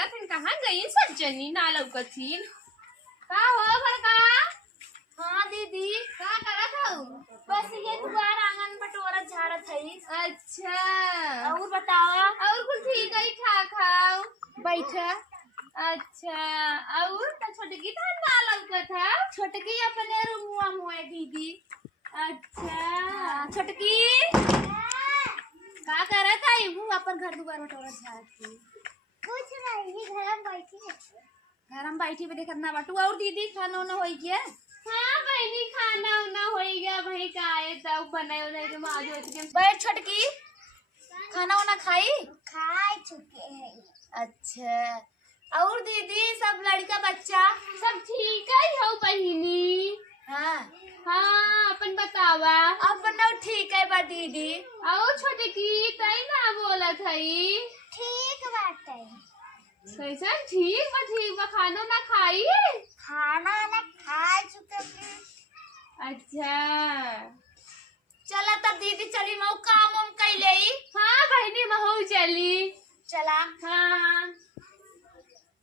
करत हन कहाँ गई सज्जनी ना लौकथिन का हो बड़का। हाँ दीदी का करत हऊ। बस ये दुआर आंगन बटोरा झाड़त है। अच्छा और बताओ। और कुछ ठीक है ठाक हाउ बैठा। अच्छा और त छोटकी था ना लौकत है। छोटकी अपने रुमुआ मुए दीदी। अच्छा छोटकी का करत है वो अपन घर दुआर बटोरा झाड़ती। कुछ नहीं घर में बैठी है। घर में बैठी पे देखत ना बाटू। और दीदी खाना वाना होई क्या। हाँ बहनी खाना उना हो गया भाई का आए तब बनाए उनाए के माज होती के। बैठ छोटकी खाना वाना खाई चुके हैं। अच्छा और दीदी सब लड़का बच्चा सब ठीक है हो बहनी। हाँ हाँ अपन बतावा। अपना ठीक है बा दीदी। और छोटकी तई ना बोलत हई। ठीक बात है। कैसा ठीक बा खाना ना खाई। खाना ना खा चुके हैं। अच्छा चला तब दीदी चली मऊ काम उम कैले। हाँ बहनी महू चली चला। हाँ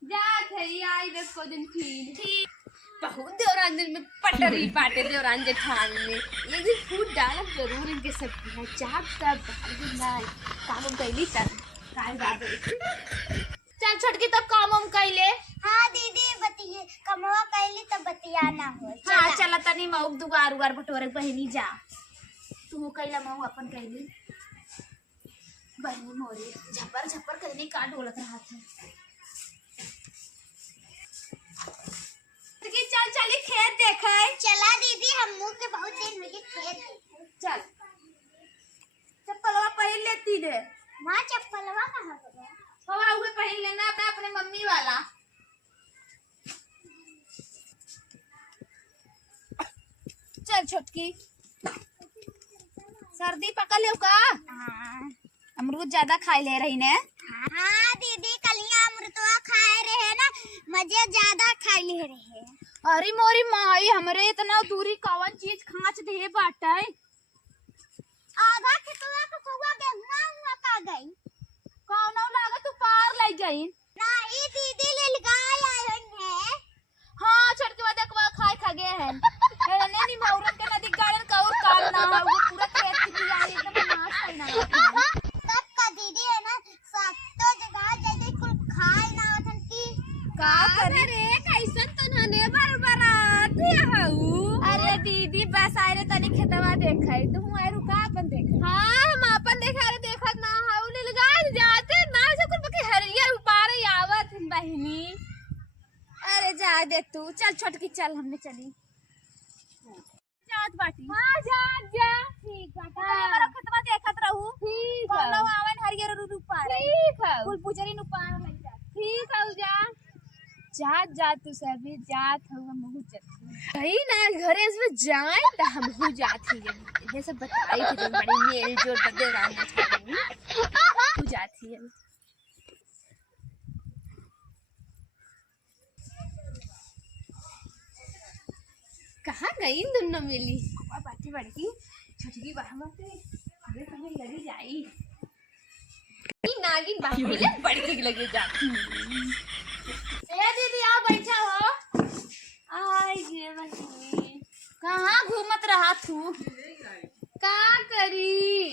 जात है आई देखो दिन फिर ठीक बहुत देवरान दिन में पटरी पाटे देवरान जेठान में एक दिन फूट डाला जरूर इनके सब है चाप तब ना काम कैली चल काय बात चल छोटकी तब काम उम कैले। हाँ दीदी बतिए कमवा कैली तब बतिया ना हो। हाँ चला तनी मऊ दुगार उगार बटोरे बहनी जा। तू कैला मऊ अपन कैली बहनी मोरी झपर झपर कहनी का ढोलत रहा था। चल चली खेत देखे। चला दीदी हम मुँह के बहुत दिन हो गए खेत। चल चप्पलवा पहन लेती दे। माँ चप्पलवा कहाँ गया। हवा उगे पहन लेना अपने अपने मम्मी वाला। चल छोटकी सर्दी पकड़ ले का। अमरूद ज्यादा खाई ले रही ने। हाँ दीदी कलिया अमृतवा खाए रहे ना मजे ज्यादा खाई ले रहे। अरे मोरी माई हमरे इतना दूरी कौन चीज खाँच दे बाटे। आधा खेतवा के कौवा गेहुआ हुआ का गई। कौन लागा तू पार ले गई। नहीं दीदी ललगाय आए हैं। हाँ छटके बाद एकवा खाए खा गए हैं। ने नी मौरन के नदी गाड़न का और काम ना हो वो पूरा खेत की आई एकदम नाश करना। तब का दीदी है ना तो जगह जैसे कुल खाए ना वथन की का करे रे कैसन तो नने बरबरात हऊ। अरे दीदी बस आए रे तनी खेतवा देखै तो हूं आए रुका अपन देख। हां हम अपन देखा रे देखत ना हऊ ललगाय जाते ना से कुल बके हरिया ऊपर आवत बहनी। अरे जा दे तू चल छोटकी चल हमने चली जात बाटी। हां जा जा ठीक बाटा हमरा खतवा देखत रहू। ठीक है कोनो आवन हरियर रूरू पार। ठीक है कुल पुजरी नु पार लग जा। ठीक है जा जात जात तू सभी जात हो हमहु चल कहीं ना घरे से जाए त हमहु जात ही ये सब बताई थी जब बड़ी मेल जोर बदे राना तू जाती है। कहाँ गई दोनों मिली बाटी बड़की छोटकी बाहर से अरे कहीं लगी जाई नागिन बाहर ले बड़की लगी जाती। ए दीदी आ बैठा हो। आई गे बहनी कहाँ घूमत रहा तू का करी।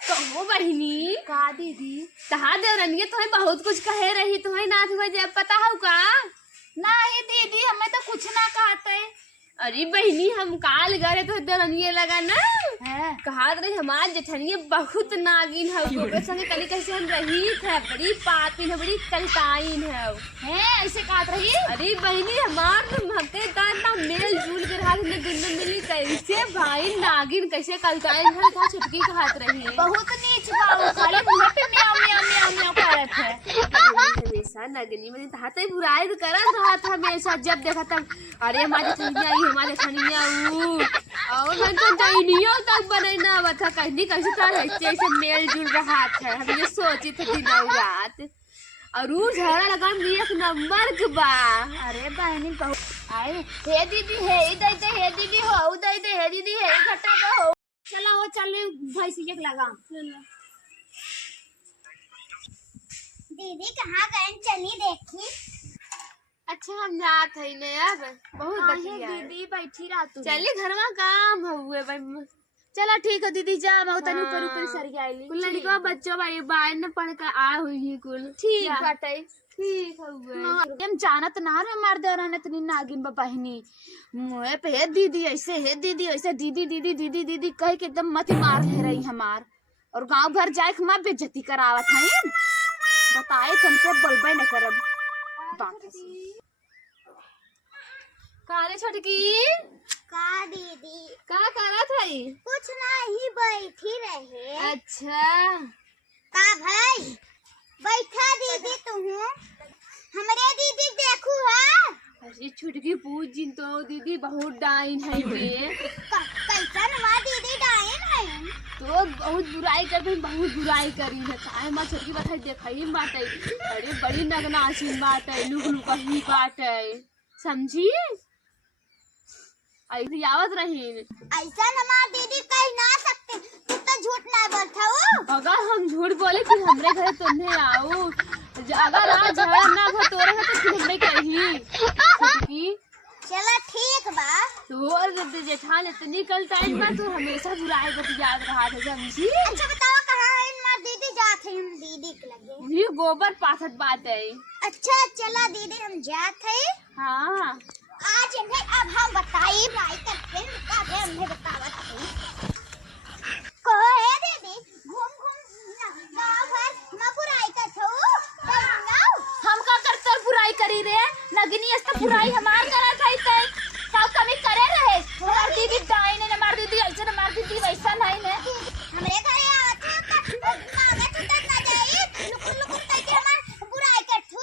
कहो बहनी का दीदी तहा देवरनिया तुम्हें बहुत कुछ कहे रही तुम्हें ना तुम्हें पता हो का। नहीं दीदी हमें तो कुछ ना कहते। अरे बहनी हम काल गए तो देवरनिया लगा ना कहा रही हमार जेठनिया बहुत नागिन है ओकरे संगे कली कैसे हम रही थे बड़ी पातिन है बड़ी कलताइन है ऐसे कहत रही। अरे बहनी हमार तो महके दांता मेल जुल के रहा हमने दोनों मिली कैसे भाई नागिन कैसे कलताइन है का छुटकी कहत रही। बहुत नीच बाऊ खाली मुंह पे म्याऊ म्याऊ म्याऊ म्याऊ करत है। हमेशा नागिनी में ताते बुराई करत रहा था हमेशा जब देखा तब अरे हमारी जेठनिया आई हमारे जेठनिया और मैं तो दैनियों तक बनाना हुआ था कहनी कैसे ऐसे मेल जुल रहा था हम ये सोची थी दिन और रात और वो झगड़ा लगा एक नंबर के बा। अरे बहनी बहुत आए हे दीदी हे दे दे हे दीदी हो दे दे हे दीदी हे घटा दो। चला वो चल भैंसिया के लगा दीदी कहाँ गए चली देखी। अच्छा हम जात है ने अब बहुत बचिया है। दीदी बैठी रहा तू। चली घर में काम हुए भाई। चला ठीक है दीदी जा मैं तनी ऊपर ऊपर सर आईली। कुल लड़का बच्चों भाई बाहर न पढ़ कर आ हुई है कुल ठीक क्या? बाटे ठीक हुए हम जानत ना रे मार दे रहा इतनी नागिन बहिनी मुँह पे हे दीदी ऐसे हे दीदी ऐसे दीदी दीदी दीदी दीदी कह के एकदम मत मार ले रही हमार और गांव भर जाए के माँ बेइज्जती करावत है। बताए तुमसे बोलबे न करब बात काले छोटकी का दीदी का करत है? कुछ नहीं बैठी रहे। अच्छा का भाई बैठा दीदी तू हमरे दीदी देखू है। अरे छुटकी पूछ जिन तो दीदी बहुत डाइन है बे। कैसन हुआ दीदी डाइन है तो बहुत बुराई कर बहुत बुराई करी है चाहे माँ छुटकी बताई देखई बात है। अरे बड़ी नगनासीन बात है लुक लुक ही बात है समझी ऐसी आवत रही। ऐसा हमार दीदी कह ना सकते तू तो झूठ ना बोलता हो। अगर हम झूठ बोले कि हमरे घर तुम्हें आओ अगर आज झगड़ा ना हो तोरे घर तो फिर हमरे कही छुटकी। चलो ठीक बा तो और जेठान इतनी कल टाइम में तो हमेशा बुराई बत याद रहा था समझी। अच्छा बताओ कहाँ है हमार दीदी जाते हैं हम दीदी के लगे। ये गोबर पाथत बात है। अच्छा चला दीदी हम जाते हैं। हाँ आज इन्हें अब हम बताइए भाई करते हैं कब है उन्हें बतावत है को है दीदी घूम घूम गाँव भर मैं बुराई करता हूँ। हम का करते बुराई करी रे नगनी ऐसा बुराई हमार करा था इतने सब कमी करे रहे हमार दीदी डाइन है हमार दीदी ऐसे हमार दीदी वैसा नहीं है। हमरे घरे आवत है मांगे तो तक ना जाई लुक लुक करके हमार बुराई करथु।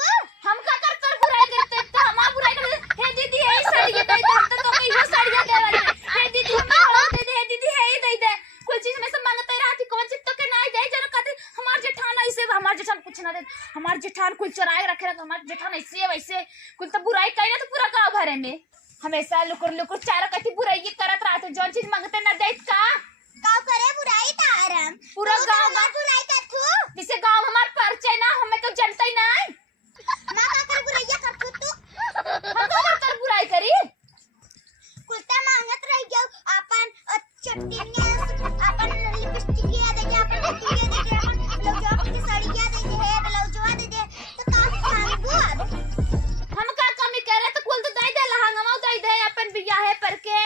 हम का करते बुराई करते तो हमार बुराई करते हे दीदी हे साड़ी दे दे तो कोई हो साड़ी दे वाली हे दीदी हमार दे दे हे दीदी हे दे दे कुछ चीज में से मांगते रहती कौन चीज तो के नहीं दे जरा कहते हमार जेठान ऐसे हमार जेठान कुछ ना दे हमार जेठान कुल चुराए रखे रहे हमार जेठान ऐसे वैसे कुल तो बुराई करी तो पूरा गांव भरे में हमेशा लुकुर लुकुर चारों कति बुराई करत रहते जो चीज मांगते ना दे का करे बुराई तारम पूरा गांव में बुराई करथु जिसे गांव हमार परिचय ना हमें तो जनता ही नहीं मां का कर बुराई करथु तू हम तो कर बुराई करी कुलता मांगत रह गयो अपन चट्टी अपन लिपस्टिक लिया दे के अपन लिया दे के अपन ब्लाउज की साड़ी लिया दे के है ब्लाउज दे दे तो का मांगबू हम का कमी करे तो कुल तो दे दे लहंगा दे दे अपन बियाह है पर के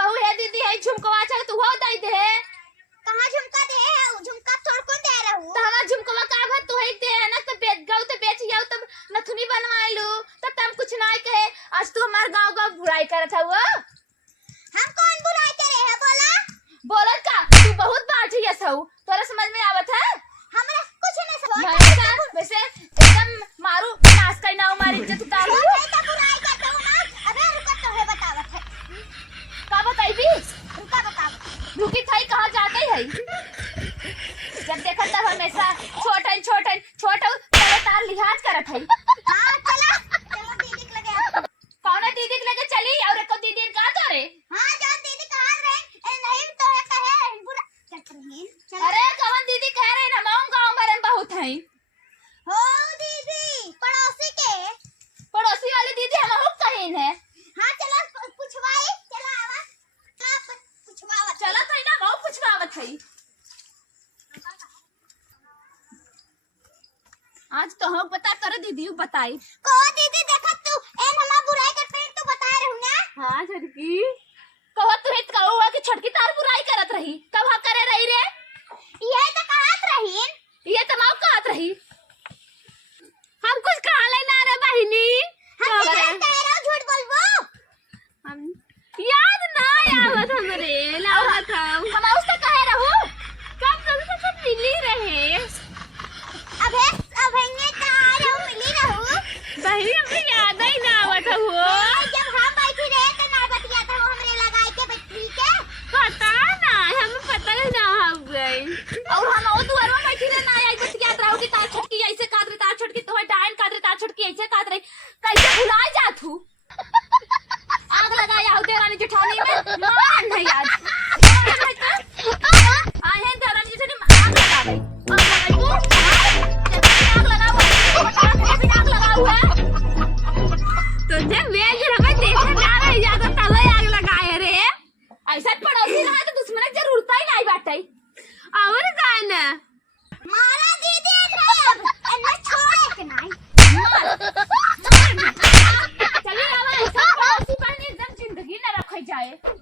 कहू है दीदी है झुमकवा चल तू हो दे दे कहां झुमका दे है झुमका तोड़ कौन दे रहू तो हमार झुमकवा का भर तू है दे ना तो बेच गाऊ तो बेच जाऊ तब नथुनी बनवाई लू तब तम कुछ नहीं कहे आज तू हमार गांव का बुराई करत है वो हम कौन बुराई करे है बोला बोलत का तू बहुत बाठी है सऊ तोरा समझ में आवत है हमरा कुछ नहीं समझ वैसे एकदम मारू नाश कई ना हमारी इज्जत उतार दू तो बुराई करता हूं ना अबे रुको तो है बतावत है का बताई भी रुका बताओ रुकी थाई कहां जाते है जब देखा तब हमेशा छोटन छोटन छोटो तार लिहाज करत है। हां चला चलो दीदी के लगे कौन है दीदी के लगे चली और एको दीदी का करे हां जा दीदी कहां रहे नहीं तो है कहे बुरा करत रही अरे कौन दीदी कह रहे ना हम गांव में बहुत है हो दीदी पड़ोसी वाली दीदी हम हो कहीं है। हां चला पूछवाई चला आवा का पूछवावा चला थई ना वो पूछवावत है आज तो हम बता कर दीदी बताई को दीदी देखा तू एन हमार बुराई करते तू बता रहू ना। हां छटकी कहो तू हित कहू कि छटकी तार बुराई करत रही कब हा करे रही रे ये तो कहत रही ये तो मां कहत रही हम कुछ कहा ले ना रे बहिनी हम तेरा झूठ बोलबो हम याद ना आवत हमरे लागत हम उसका कहे रहू कब सब मिली रहे अबे ने कहा रहू मिली रहू बहिनी हमरे याद ही ना आवत हो जब हम बैठी रहे तो ना बतिया था वो हमरे लगाई के बैठी के पता ना हमें पता ना हो गई और हम ओ दुआर में बैठी रहे ना आई बतिया रहू कि तार छटकी ऐसे काट रही तार छटकी तो डाइन काट रही तार छटकी ऐसे काट रही कैसे भुला जाथू आग लगाया हो देवानी जेठानी में मान नहीं आज आए हैं देवानी जेठानी आग लगा गई बाय।